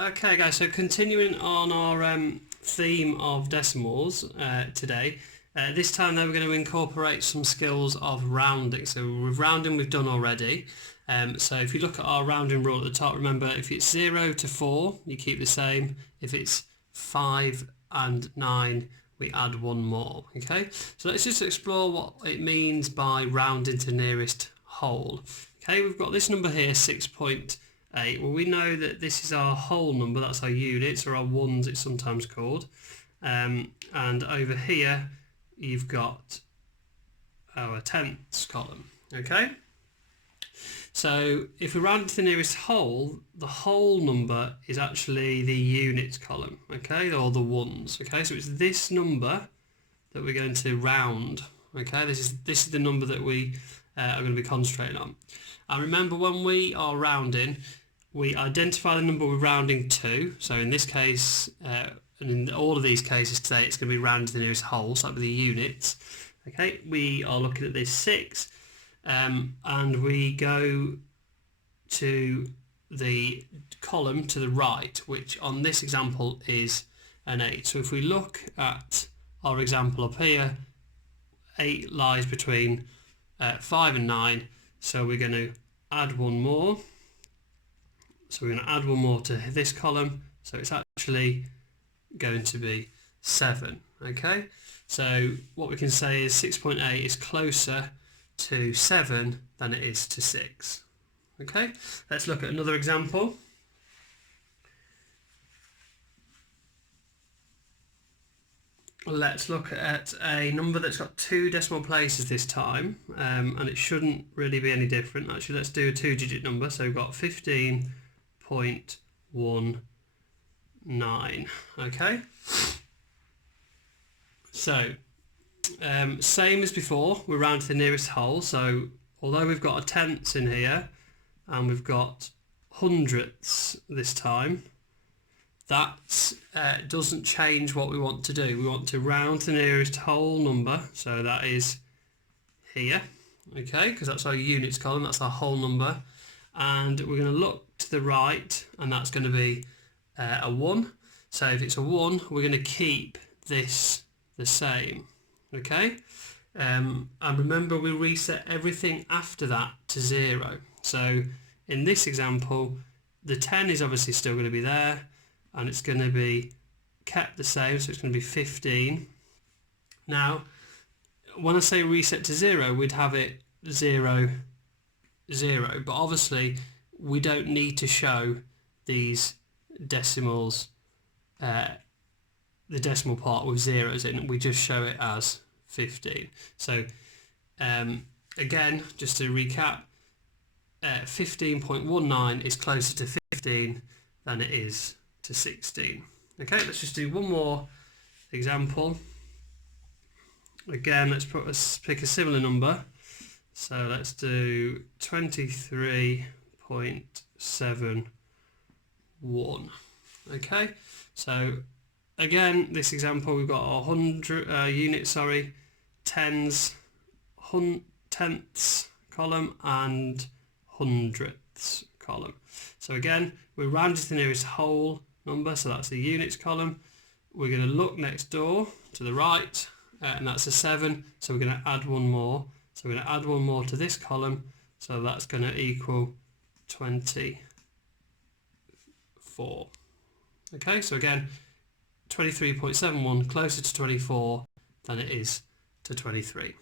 Okay guys, so continuing on our theme of decimals today, this time though we're going to incorporate some skills of rounding. So with rounding we've done already. So if you look at our rounding rule at the top, remember if it's 0 to 4 you keep the same. If it's 5 and 9 we add one more. Okay, so let's just explore what it means by rounding to nearest whole. Okay, we've got this number here, 6.8. Well, we know that this is our whole number, that's our units, or our ones it's sometimes called. And over here you've got our tenths column. Okay, so if we round to the nearest whole, the whole number is actually the units column, okay, or the ones. Okay, so it's this number that we're going to round. Okay, this is the number that we are going to be concentrating on. And remember, when we are rounding, we identify the number we're rounding to. So in this case, and in all of these cases today, it's going to be rounded to the nearest whole, so that would be the units. Okay, we are looking at this 6, and we go to the column to the right, which on this example is an 8. So if we look at our example up here, 8 lies between 5 and 9, so we're going to add one more. So we're going to add one more to this column, so it's actually going to be 7. Okay, so what we can say is 6.8 is closer to 7 than it is to 6. Okay, let's look at another example. Let's look at a number that's got 2 decimal places this time, and it shouldn't really be any different. Actually, let's do a 2-digit number. So we've got 15.19. Okay, so same as before, we're round to the nearest whole. So although we've got a tenths in here and we've got hundredths this time, that doesn't change what we want to do. We want to round to the nearest whole number, so that is here, okay, because that's our units column, that's our whole number. And we're going to look to the right, and that's going to be a 1. So if it's a 1, we're going to keep this the same, okay. And remember, we reset everything after that to 0. So in this example, the 10 is obviously still going to be there, and it's going to be kept the same, so it's going to be 15. Now, when I say reset to 0, we'd have it 0, 0, but obviously we don't need to show these decimals, the decimal part with zeros in, we just show it as 15. So again, just to recap, 15.19 is closer to 15 than it is to 16. Okay, let's just do one more example. Again, let's pick a similar number. So let's do 23.71. Okay, so again, this example we've got our tens, tenths column and hundredths column. So again, we're rounded to the nearest whole number, so that's the units column. We're going to look next door to the right, and that's a 7, so we're going to add one more. So we're going to add one more to this column, so that's going to equal 24. Okay, so again, 23.71 closer to 24 than it is to 23.